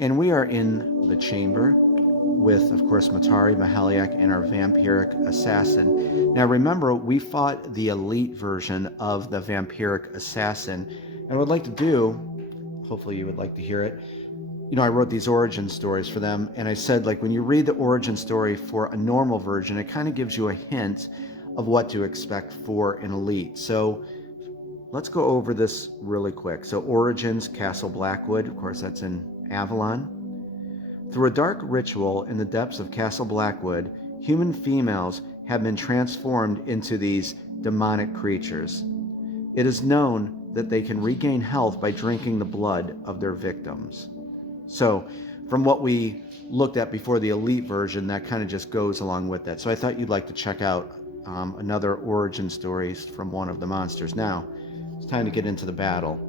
And we are in the chamber with, of course, Matari, Mahaliak, and our vampiric assassin. Now remember, we fought the elite version of the vampiric assassin. And what I'd like to do, hopefully you would like to hear it, I wrote these origin stories for them, and I said, like, when you read the origin story for a normal version, it kind of gives you a hint of what to expect for an elite. So let's go over this really quick. So Origins, Castle Blackwood, of course that's in Avalon. Through a dark ritual in the depths of Castle Blackwood, human females have been transformed into these demonic creatures. It is known that they can regain health by drinking the blood of their victims. So from what we looked at before the elite version, that kind of just goes along with that. So I thought you'd like to check out another origin stories from one of the monsters. Now, it's time to get into the battle.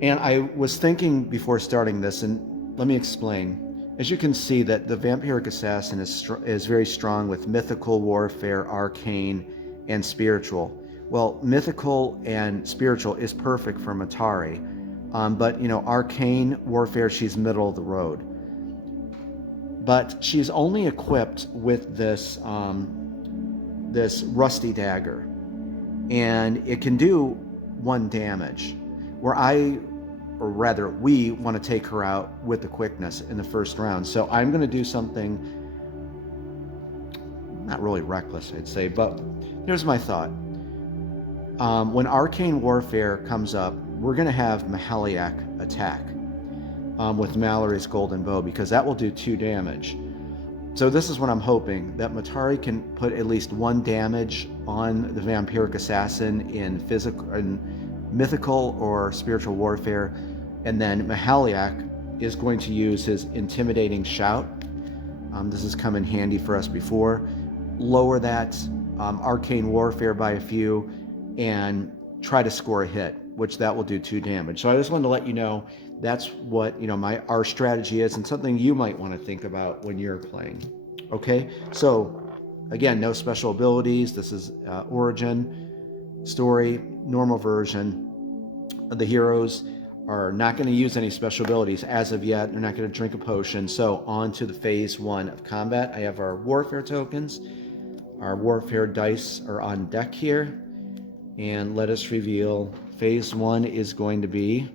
And I was thinking before starting this, and let me explain. As you can see, that the vampiric assassin is very strong with mythical warfare, arcane, and spiritual. Well, mythical and spiritual is perfect for Matari. But, arcane warfare, she's middle of the road. But she's only equipped with this, this rusty dagger. And it can do 1 damage. We want to take her out with the quickness in the first round. So I'm going to do something not really reckless, I'd say, but here's my thought. When arcane warfare comes up, we're going to have Mahaliak attack with Mallory's golden bow, because that will do 2 damage. So this is what I'm hoping, that Matari can put at least 1 damage on the vampiric assassin in mythical or spiritual warfare, and then Mahaliak is going to use his intimidating shout. This has come in handy for us before. Lower that arcane warfare by a few and try to score a hit, which that will do 2 damage. So I just wanted to let you know that's what our strategy is, and something you might want to think about when you're playing. Okay, so again, no special abilities. This is origin story, normal version. The heroes are not going to use any special abilities as of yet. They're not going to drink a potion. So on to the phase 1 of combat. I have our warfare tokens. Our warfare dice are on deck here. And let us reveal phase 1 is going to be,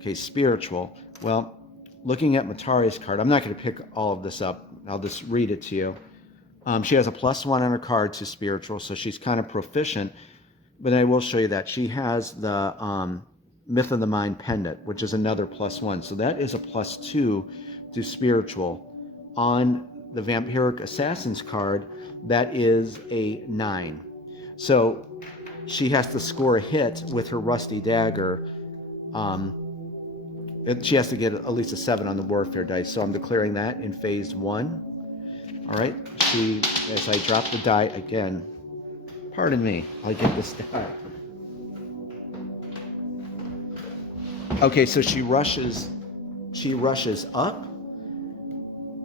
okay, spiritual. Well, looking at Matari's card, I'm not going to pick all of this up. I'll just read it to you. She has a +1 on her card to spiritual, so she's kind of proficient. But I will show you that she has the Myth of the Mind pendant, which is another +1. So that is a +2 to spiritual. On the vampiric assassin's card, that is a 9. So she has to score a hit with her rusty dagger. She has to get at least a 7 on the warfare dice. So I'm declaring that in phase 1. All right. As I drop the die again, pardon me, I get this die. Okay, so she rushes up,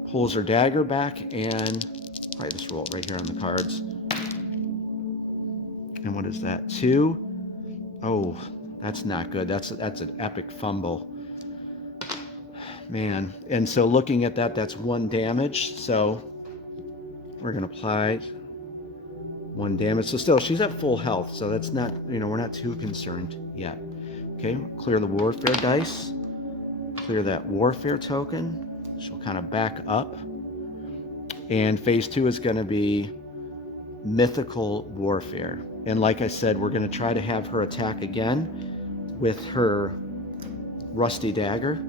pulls her dagger back, and probably just roll it right here on the cards. And what is that? 2? Oh, that's not good. That's an epic fumble. Man. And so looking at that, that's 1 damage. So we're going to apply 1 damage. So still, she's at full health. So that's not, we're not too concerned yet. Okay, clear the warfare dice. Clear that warfare token. She'll kind of back up. And phase 2 is going to be mythical warfare. And like I said, we're going to try to have her attack again with her rusty dagger.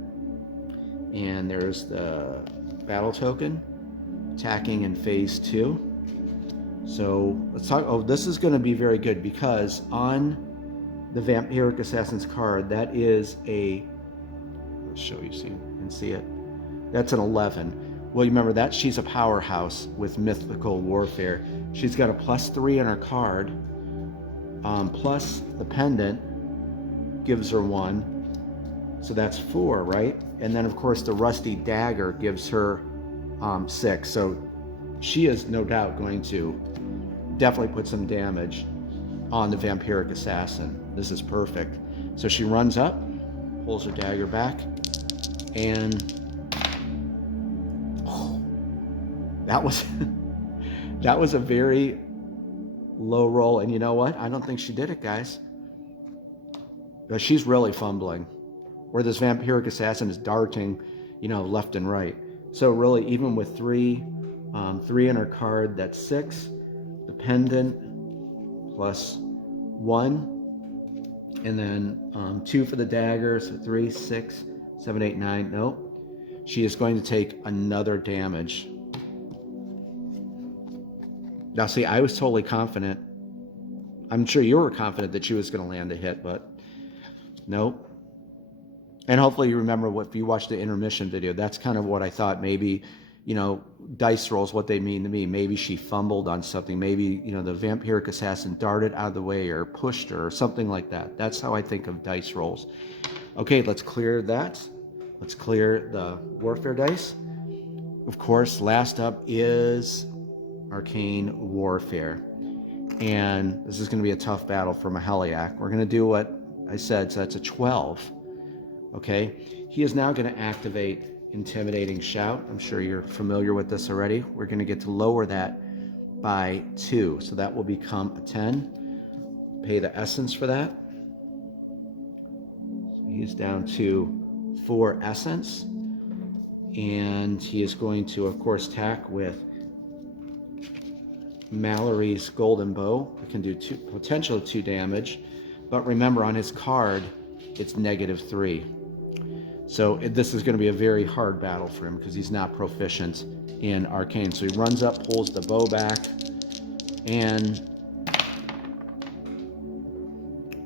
And there's the battle token attacking in phase 2. So let's talk. Oh, this is going to be very good, because on the vampiric assassin's card, that is a, I'll show you so you can see it. That's an 11. Well, you remember that she's a powerhouse with mythical warfare. She's got a +3 on her card, plus the pendant gives her 1, so that's 4, right? And then of course the rusty dagger gives her 6. So she is no doubt going to definitely put some damage on the vampiric assassin. This is perfect. So she runs up, pulls her dagger back, And that was that was a very low roll. And you know what? I don't think she did it, guys. But she's really fumbling. Where this vampiric assassin is darting, left and right. So really, even with three in her card, that's 6. The pendant plus 1, and then 2 for the dagger. So 3, 6, 7, 8, 9. Nope. She is going to take another damage. Now, see, I was totally confident. I'm sure you were confident that she was going to land a hit, but nope. And hopefully you remember if you watched the intermission video, that's kind of what I thought. Maybe, dice rolls, what they mean to me. Maybe she fumbled on something. Maybe, the vampiric assassin darted out of the way or pushed her or something like that. That's how I think of dice rolls. Okay, let's clear that. Let's clear the warfare dice. Of course, last up is Arcane Warfare. And this is going to be a tough battle for Mahaliak. We're going to do what I said, so that's a 12. Okay, he is now going to activate Intimidating Shout. I'm sure you're familiar with this already. We're going to get to lower that by 2, so that will become a 10. Pay the essence for that. So he's down to 4 essence, and he is going to, of course, attack with Mallory's Golden Bow. It can do potential 2 damage, but remember on his card, it's -3. So this is going to be a very hard battle for him because he's not proficient in Arcane. So he runs up, pulls the bow back, and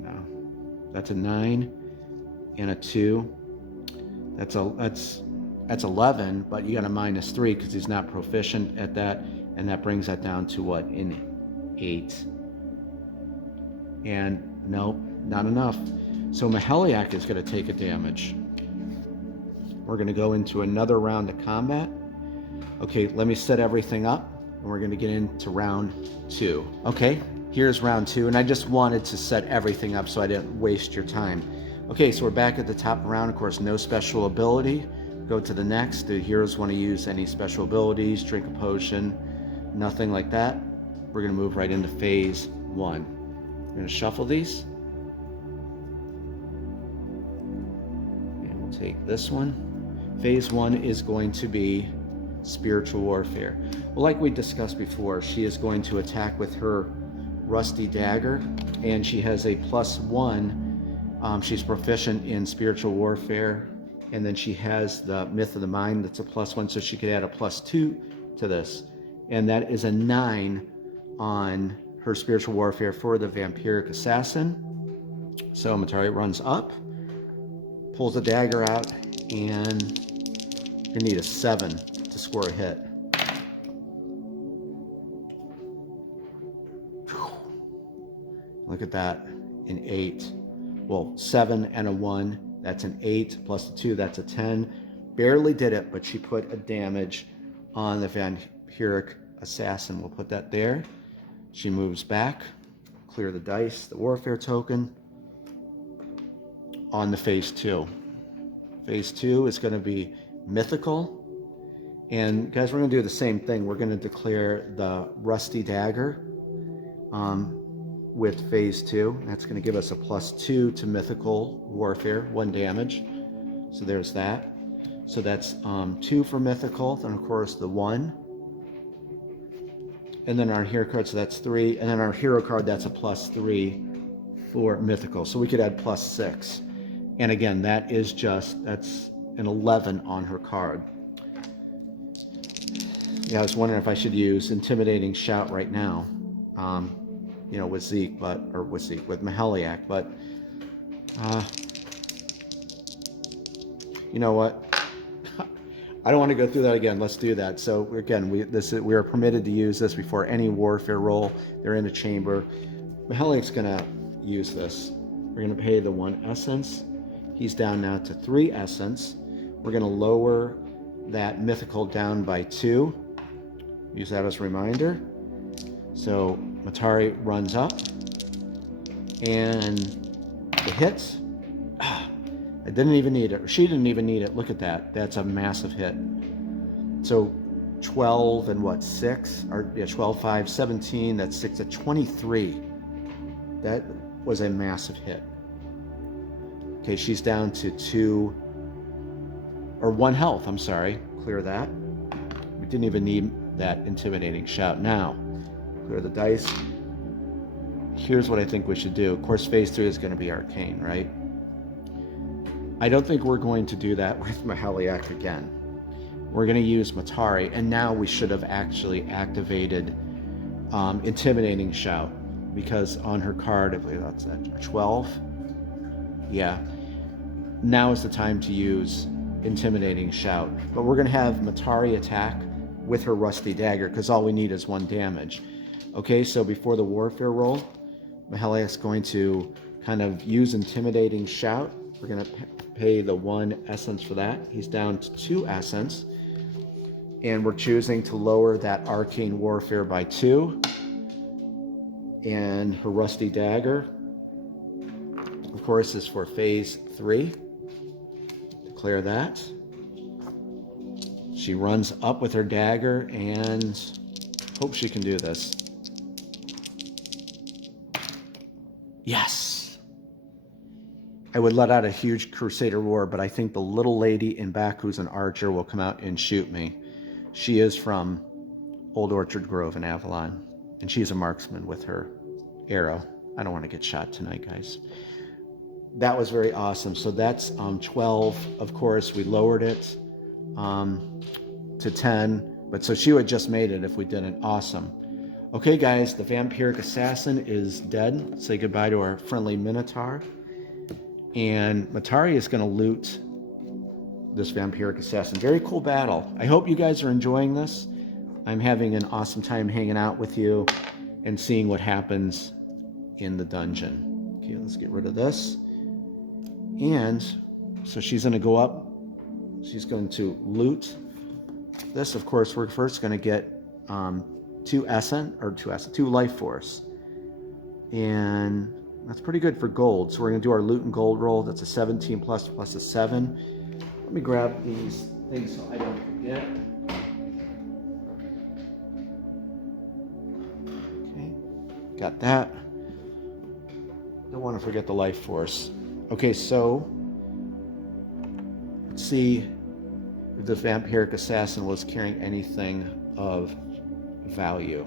no, that's a 9 and a 2. That's 11, but you got a -3 because he's not proficient at that, and that brings that down to what, an 8. And nope, not enough. So Mahaliak is going to take a damage. We're going to go into another round of combat. Okay, let me set everything up, and we're going to get into round 2. Okay, here's round 2, and I just wanted to set everything up so I didn't waste your time. Okay, so we're back at the top of the round. Of course, no special ability. Go to the next. The heroes want to use any special abilities, drink a potion, nothing like that. We're going to move right into phase 1. We're going to shuffle these. And we'll take this one. Phase 1 is going to be spiritual warfare. Well, like we discussed before, she is going to attack with her rusty dagger, and she has a +1. She's proficient in spiritual warfare, and then she has the Myth of the Mind that's a +1, so she could add a +2 to this, and that is a 9 on her spiritual warfare for the vampiric assassin. So Matari runs up, pulls the dagger out, and you need a 7 to score a hit. Look at that, an 8. Well, 7 and a 1, that's an 8, plus a 2, that's a 10. Barely did it, but she put a damage on the vampiric assassin. We'll put that there. She moves back, clear the dice, the warfare token, on the phase 2. Phase 2 is going to be mythical. And guys, we're going to do the same thing. We're going to declare the rusty dagger with phase 2. That's going to give us a +2 to mythical warfare, 1 damage. So there's that. So that's 2 for mythical, then of course the 1. And then our hero card, so that's 3. And then our hero card, that's a +3 for mythical. So we could add +6. And again, that's an 11 on her card. Yeah, I was wondering if I should use Intimidating Shout right now, with Zeke, with Mahaliak, but you know what? I don't want to go through that again. Let's do that. So again, we are permitted to use this before any warfare roll. They're in a chamber. Mahaliak's gonna use this. We're gonna pay the 1 essence. He's down now to 3 essence. We're gonna lower that mythical down by 2. Use that as a reminder. So Matari runs up, and the hits. I didn't even need it. She didn't even need it. Look at that. That's a massive hit. So 12 and what, 6? Or yeah, 12, 5, 17, that's 6 at 23. That was a massive hit. Okay, she's down to 2 or 1 health, I'm sorry. Clear that. We didn't even need that intimidating shout. Now, clear the dice. Here's what I think we should do. Of course, phase 3 is going to be arcane, right? I don't think we're going to do that with Mahaliak again. We're going to use Matari, and now we should have actually activated intimidating shout, because on her card, I believe that's at 12. Yeah. Now is the time to use intimidating shout. But we're going to have Matari attack with her rusty dagger, because all we need is 1 damage. Okay, so before the warfare roll, Mahaliak's going to kind of use intimidating shout. We're going to pay the 1 essence for that. He's down to 2 essence. And we're choosing to lower that arcane warfare by 2. And her rusty dagger, of course, is for phase 3. Declare that. She runs up with her dagger and hope she can do this. Yes! I would let out a huge Crusader roar, but I think the little lady in back who's an archer will come out and shoot me. She is from Old Orchard Grove in Avalon, and she's a marksman with her arrow. I don't want to get shot tonight, guys. That was very awesome. So that's 12. Of course, we lowered it to 10, but so she would have just made it if we didn't. Awesome. Okay, guys, the vampiric assassin is dead. Say goodbye to our friendly Minotaur. And Matari is going to loot this vampiric assassin. Very cool battle. I hope you guys are enjoying this. I'm having an awesome time hanging out with you and seeing what happens in the dungeon. Okay, let's get rid of this. And so she's going to go up. She's going to loot this. Of course, we're first going to get 2 life force. And that's pretty good for gold. So we're going to do our loot and gold roll. That's a 17 plus a 7. Let me grab these things so I don't forget. Okay, got that. Don't want to forget the life force. Okay, so let's see if the vampiric assassin was carrying anything of value.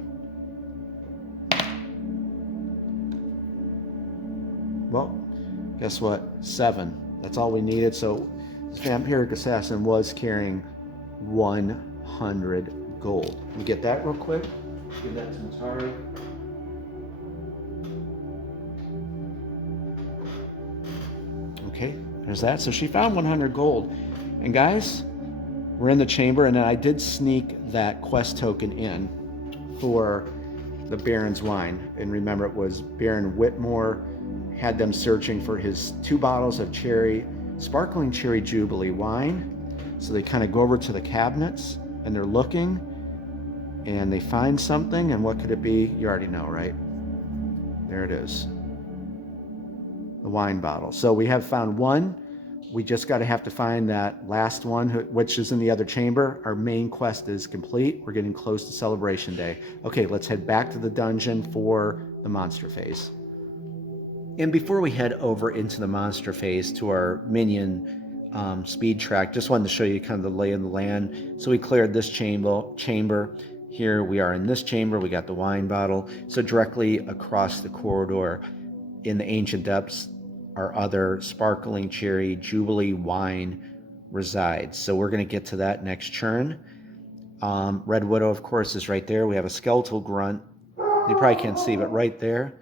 Well, guess what? 7. That's all we needed. So this vampiric assassin was carrying 100 gold. Let me get that real quick. Give that to Matari. Okay, there's that. So she found 100 gold. And guys, we're in the chamber, and then I did sneak that quest token in for the Baron's wine. And remember, it was Baron Whitmore had them searching for his 2 bottles of sparkling cherry Jubilee wine. So they kind of go over to the cabinets and they're looking and they find something. And what could it be? You already know, right? There it is. The wine bottle. So we have found 1. We just have to find that last one, which is in the other chamber. Our main quest is complete. We're getting close to Celebration Day. Okay, let's head back to the dungeon for the monster phase. And before we head over into the monster phase to our minion speed track, just wanted to show you kind of the lay of the land. So we cleared this chamber. Here we are in this chamber. We got the wine bottle. So directly across the corridor in the Ancient Depths, our other sparkling cherry Jubilee wine resides. So we're going to get to that next turn. Red Widow, of course, is right there. We have a skeletal grunt. You probably can't see, but right there.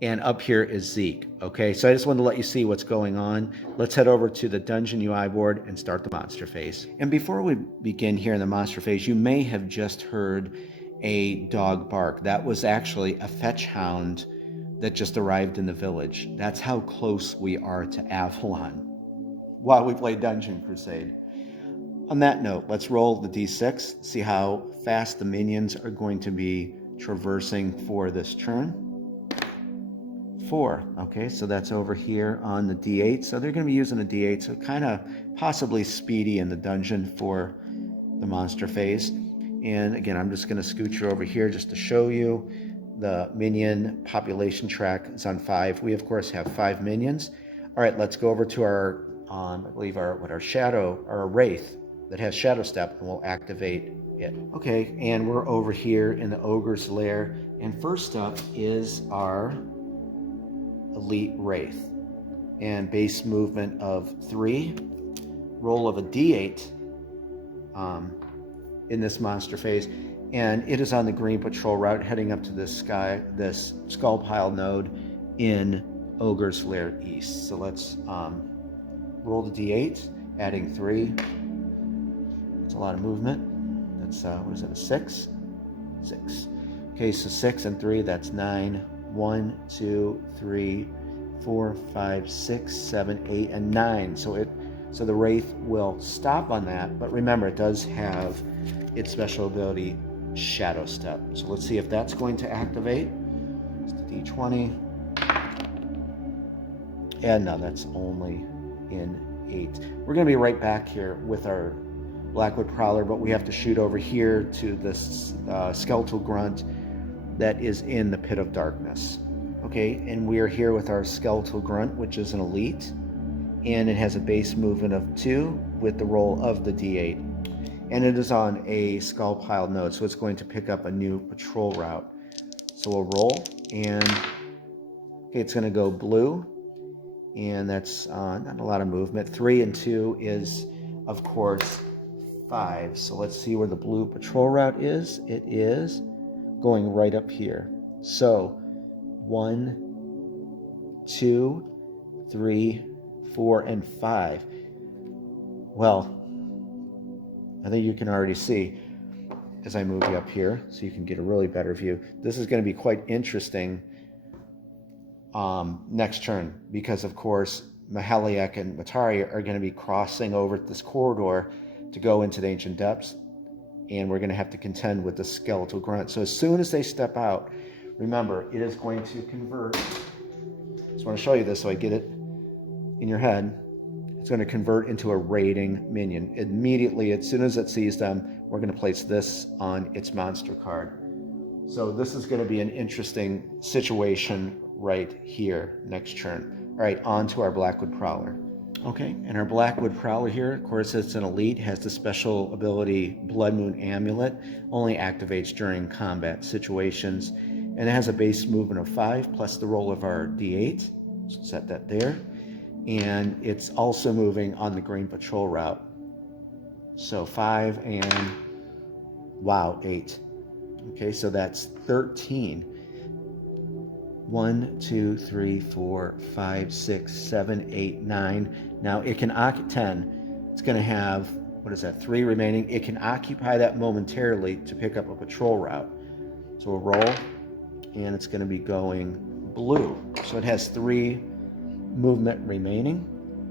And up here is Zeke. Okay, so I just wanted to let you see what's going on. Let's head over to the dungeon UI board and start the monster phase. And before we begin here in the monster phase, you may have just heard a dog bark. That was actually a fetch hound that just arrived in the village. That's how close we are to Avalon while we play Dungeon Crusade. On that note, let's roll the d6, see how fast the minions are going to be traversing for this turn. 4. Okay, so that's over here on the D8. So they're going to be using a D8, so kind of possibly speedy in the dungeon for the monster phase. And again, I'm just going to scooch you over here just to show you the minion population track is on 5. We of course have 5 minions. All right, let's go over to our, I believe our shadow, our wraith that has shadow step, and we'll activate it. Okay, and we're over here in the ogre's lair, and first up is our elite wraith, and base movement of 3, roll of a d8 in this monster phase, and it is on the green patrol route heading up to this skull pile node in ogre's lair east. So let's roll the d8, adding 3. It's a lot of movement. That's what is it, a 6? 6. Okay, so 6 and 3, that's 9. 1, 2, 3, 4, 5, 6, 7, 8, and 9. So the wraith will stop on that, but remember it does have its special ability shadow step. So let's see if that's going to activate. It's the d20. And no, that's only in 8. We're going to be right back here with our Blackwood Prowler, but we have to shoot over here to this skeletal grunt that is in the Pit of Darkness. Okay, and we are here with our skeletal grunt, which is an elite, and it has a base movement of 2 with the roll of the d8. And it is on a skull pile node, so it's going to pick up a new patrol route. So we'll roll, and okay, it's going to go blue, and that's not a lot of movement. 3 and 2 is, of course, 5. So let's see where the blue patrol route is. It is going right up here. So 1, 2, 3, 4, and 5. Well, I think you can already see as I move you up here so you can get a really better view. This is going to be quite interesting next turn, because of course Mahaliak and Matari are going to be crossing over this corridor to go into the Ancient Depths, and we're going to have to contend with the skeletal grunt. So as soon as they step out, remember, it is going to convert. I just want to show you this so I get it in your head. It's going to convert into a raiding minion. Immediately, as soon as it sees them, we're going to place this on its monster card. So this is going to be an interesting situation right here next turn. All right, on to our Blackwood Prowler. Okay, and our Blackwood Prowler here, of course, it's an elite, has the special ability Blood Moon Amulet, only activates during combat situations, and it has a base movement of 5 plus the roll of our d8. So set that there. And it's also moving on the green patrol route. So 5 and, wow, 8. Okay, so that's 13. 1, 2, 3, 4, 5, 6, 7, 8, 9. Now it can occupy 10. It's going to have, what is that, 3 remaining. It can occupy that momentarily to pick up a patrol route. So we'll roll, and it's going to be going blue. So it has 3 movement remaining,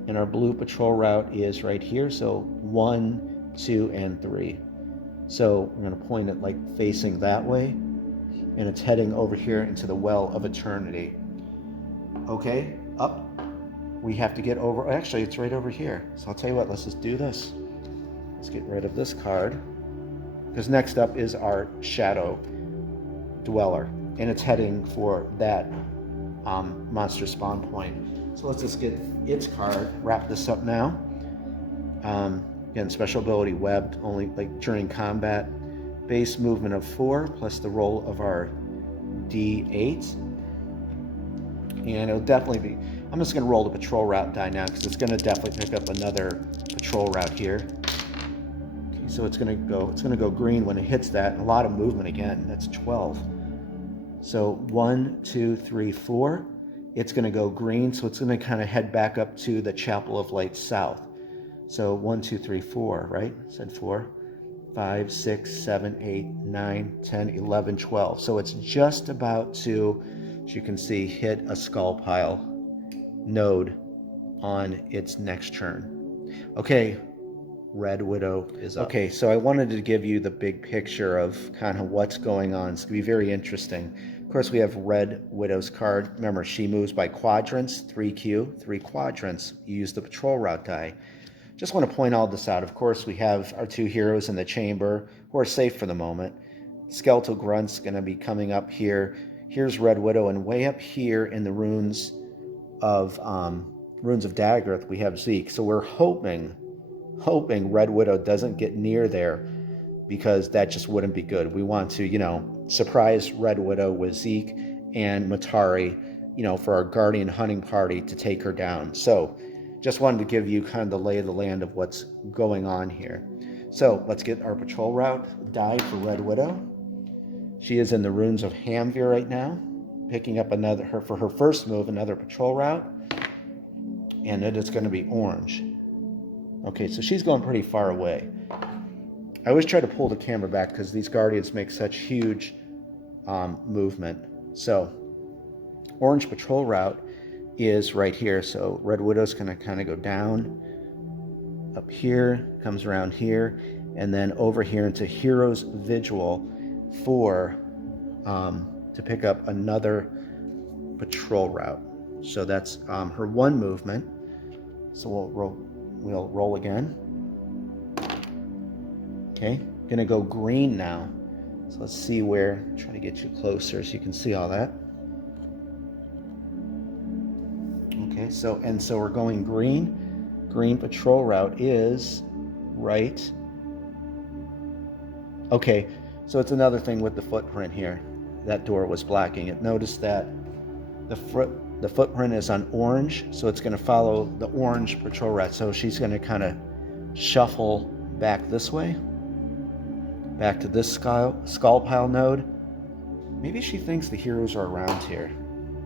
and our blue patrol route is right here. So 1, 2, and 3. So we're going to point it like facing that way, and it's heading over here into the Well of Eternity. Okay, up. We have to get over, actually it's right over here. So I'll tell you what, let's just do this. Let's get rid of this card, because next up is our Shadow Dweller, and it's heading for that monster spawn point. So let's just get its card, wrap this up now. Again, special ability Webbed, only like during combat. Base movement of 4 plus the roll of our d8. And it'll definitely be, I'm just going to roll the patrol route die now, because it's going to definitely pick up another patrol route here. Okay, so it's going to go green when it hits that. A lot of movement again. That's 12. So 1, 2, 3, 4. It's going to go green, so it's going to kind of head back up to the Chapel of Light South. So 1, 2, 3, 4, right? I said 4. 5, 6, 7, 8, 9, 10, 11, 12. So it's just about to, as you can see, hit a skull pile node on its next turn. Okay, Red Widow is up. Okay, so I wanted to give you the big picture of kind of what's going on. It's going to be very interesting. Of course, we have Red Widow's card. Remember, she moves by quadrants, 3Q, 3 quadrants. You use the patrol route die. Just want to point all this out. Of course, we have our 2 heroes in the chamber who are safe for the moment. Skeletal Grunt's going to be coming up here. Here's Red Widow, and way up here in the runes of Daggerth, we have Zeke. So we're hoping Red Widow doesn't get near there, because that just wouldn't be good. We want to, you know, surprise Red Widow with Zeke and Matari, you know, for our Guardian hunting party to take her down. So just wanted to give you kind of the lay of the land of what's going on here. So let's get our patrol route die for Red Widow. She is in the runes of Hamvir right now, picking up for her first move, another patrol route, and it is going to be orange. Okay, so she's going pretty far away. I always try to pull the camera back because these Guardians make such huge movement. So orange patrol route is right here. So Red Widow's going to kind of go down, up here, comes around here, and then over here into Hero's Vigil to pick up another patrol route. So that's her one movement. So we'll roll again. Okay, gonna go green now. So let's see where, try to get you closer so you can see all that. Okay, so we're going green. Green patrol route is right. Okay, so it's another thing with the footprint here. That door was blacking it. Notice that the footprint is on orange, so it's going to follow the orange patrol route. So she's going to kind of shuffle back this way, back to this skull pile node. Maybe she thinks the heroes are around here.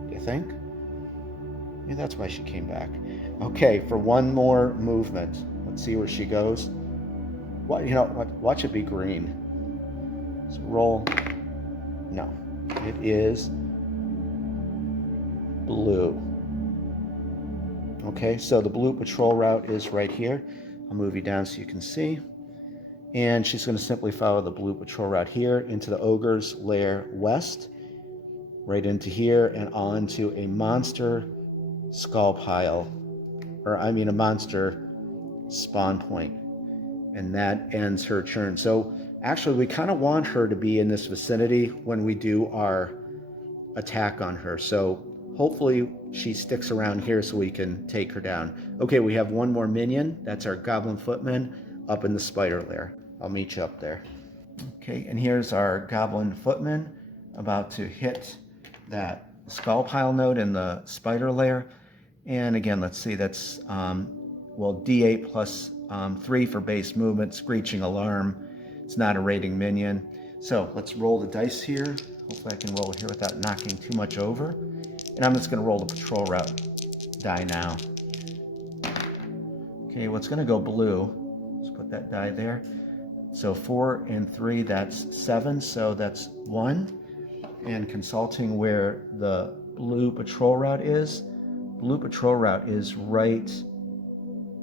Do you think? Maybe that's why she came back. Okay, for one more movement. Let's see where she goes. What, you know what? Watch it be green. So roll. No, it is blue. Okay, so the blue patrol route is right here. I'll move you down so you can see. And she's going to simply follow the blue patrol route here into the Ogre's Lair West, right into here and on to a monster skull pile, a monster spawn point. And that ends her turn. So actually, we kind of want her to be in this vicinity when we do our attack on her. So hopefully she sticks around here so we can take her down. Okay, we have one more minion. That's our Goblin Footman up in the spider lair. I'll meet you up there. Okay, and here's our Goblin Footman about to hit that skull pile node in the spider lair. And again, let's see, that's D8 plus 3 for base movement, screeching alarm. It's not a rating minion. So let's roll the dice here. Hopefully I can roll here without knocking too much over. And I'm just going to roll the patrol route die now. Okay, well, it's going to go blue. Let's put that die there. So 4 and 3, that's 7. So that's 1. And consulting where the blue patrol route is. Blue patrol route is right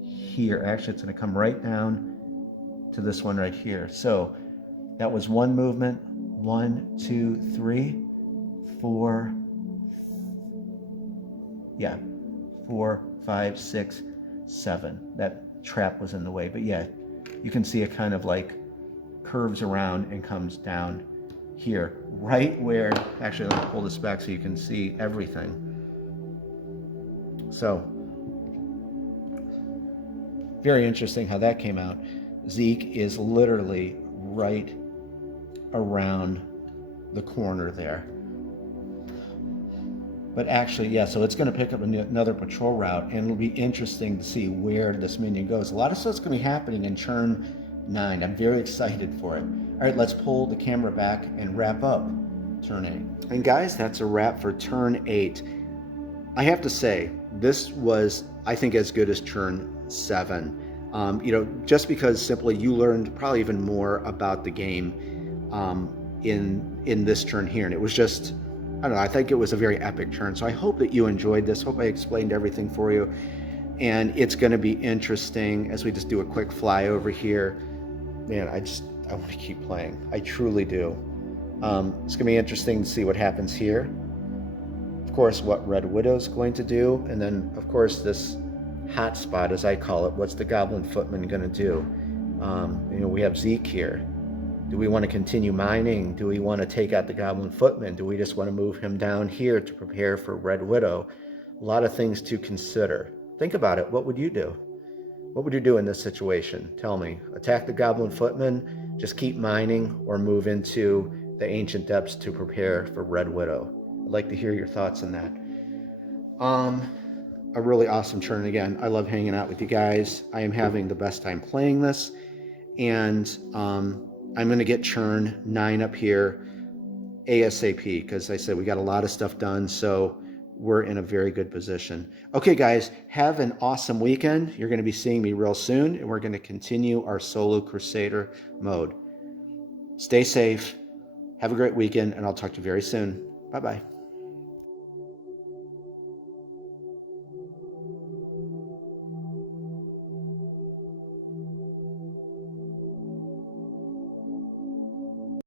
here. Actually, it's going to come right down to this one right here. So that was one movement. 1, 2, 3, 4. Yeah, 4, 5, 6, 7. That trap was in the way. But yeah, you can see it kind of like curves around and comes down here. Right where, actually, let me pull this back so you can see everything. So, very interesting how that came out. Zeke is literally right around the corner there. But actually, yeah, so it's going to pick up another patrol route, and it'll be interesting to see where this minion goes. A lot of stuff's going to be happening in turn 9. I'm very excited for it. All right, let's pull the camera back and wrap up turn 8. And guys, that's a wrap for turn 8. I have to say, this was, I think, as good as turn 7. Just because simply you learned probably even more about the game in this turn here. And it was just, I don't know, I think it was a very epic turn. So I hope that you enjoyed this. Hope I explained everything for you. And it's going to be interesting as we just do a quick fly over here. Man, I want to keep playing. I truly do. It's going to be interesting to see what happens here. Of course, what Red Widow's going to do. And then, of course, this hot spot, as I call it, what's the Goblin Footman going to do? We have Zeke here. Do we want to continue mining? Do we want to take out the Goblin Footman? Do we just want to move him down here to prepare for Red Widow? A lot of things to consider. Think about it. What would you do? What would you do in this situation? Tell me. Attack the Goblin Footman, just keep mining, or move into the Ancient Depths to prepare for Red Widow? I'd like to hear your thoughts on that. A really awesome turn again. I love hanging out with you guys. I am having the best time playing this. And I'm going to get churn 9 up here ASAP, because I said we got a lot of stuff done, so we're in a very good position. Okay, guys, have an awesome weekend. You're going to be seeing me real soon, and we're going to continue our Solo Crusader mode. Stay safe. Have a great weekend, and I'll talk to you very soon. Bye-bye.